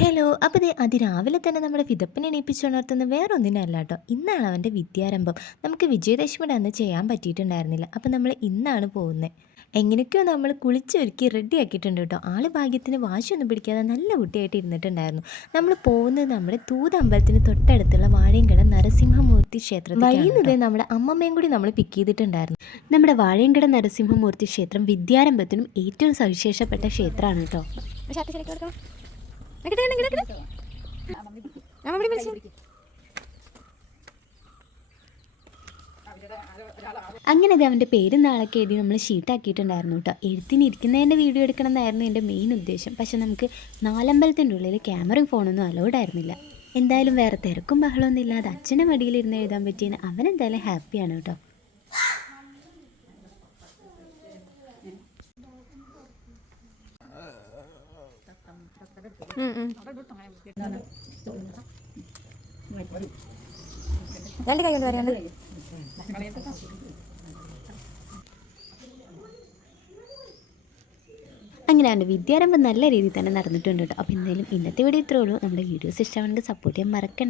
Hello! അപ്പോൾ ദേ അതിരാവിലെ തന്നെ നമ്മുടെ വിതപ്പിനെ എണീപ്പിച്ചുണർത്തുന്ന വേറൊന്നിനല്ല കേട്ടോ. ഇന്നാണ് അവൻ്റെ വിദ്യാരംഭം. നമുക്ക് വിജയദശമിയുടെ അന്ന് ചെയ്യാൻ പറ്റിയിട്ടുണ്ടായിരുന്നില്ല. അപ്പോൾ നമ്മൾ ഇന്നാണ് പോകുന്നത്. എങ്ങനെയൊക്കെയോ നമ്മൾ കുളിച്ചൊരുക്കി റെഡിയാക്കിയിട്ടുണ്ട് കേട്ടോ. ആള് ഭാഗ്യത്തിന് വാശിയൊന്നും പിടിക്കാതെ നല്ല കുട്ടിയായിട്ട് ഇരുന്നിട്ടുണ്ടായിരുന്നു. നമ്മൾ പോകുന്നത് നമ്മുടെ തൂതമ്പലത്തിന് തൊട്ടടുത്തുള്ള വാഴയങ്കട നരസിംഹമൂർത്തി ക്ഷേത്രത്തിലേക്കാണ് വഴിയിൽ നിന്ന് കേട്ടോ. നമ്മുടെ അമ്മമ്മയും കൂടി നമ്മൾ പിക്ക് ചെയ്തിട്ടുണ്ടായിരുന്നു. നമ്മുടെ വാഴയങ്കട നരസിംഹമൂർത്തി ക്ഷേത്രം വിദ്യാരംഭത്തിനും ഏറ്റവും സവിശേഷപ്പെട്ട ക്ഷേത്രമാണ് കേട്ടോ. അങ്ങനെ അത് അവൻ്റെ പേരും നാളൊക്കെ എഴുതി നമ്മൾ ഷീട്ടാക്കിയിട്ടുണ്ടായിരുന്നു കേട്ടോ. എഴുത്തിന് ഇരിക്കുന്നതിൻ്റെ വീഡിയോ എടുക്കണം എന്നായിരുന്നു എൻ്റെ മെയിൻ ഉദ്ദേശം. പക്ഷെ നമുക്ക് നാലമ്പലത്തിൻ്റെ ഉള്ളിൽ ക്യാമറയും ഫോണൊന്നും അലൗഡ് ആയിരുന്നില്ല. എന്തായാലും വേറെ തിരക്കും ബഹളമൊന്നും ഇല്ലാതെ അച്ഛൻ്റെ മടിയിലിരുന്ന് എഴുതാൻ പറ്റിയതിന് അവനെന്തായാലും ഹാപ്പിയാണ് കേട്ടോ. രണ്ട് കൈ കൊണ്ട് വരാണ്ട് അങ്ങനെ അവൻ്റെ വിദ്യാരംഭം നല്ല രീതിയിൽ തന്നെ നടന്നിട്ടുണ്ട് കേട്ടോ. അപ്പോൾ എന്തായാലും ഇന്നത്തെ വീഡിയോ ഇത്രേ ഉള്ളൂ. നമ്മുടെ വീഡിയോസ് ഇഷ്ടമാണെങ്കിൽ സപ്പോർട്ട് ചെയ്യാൻ മറക്കണ്ട.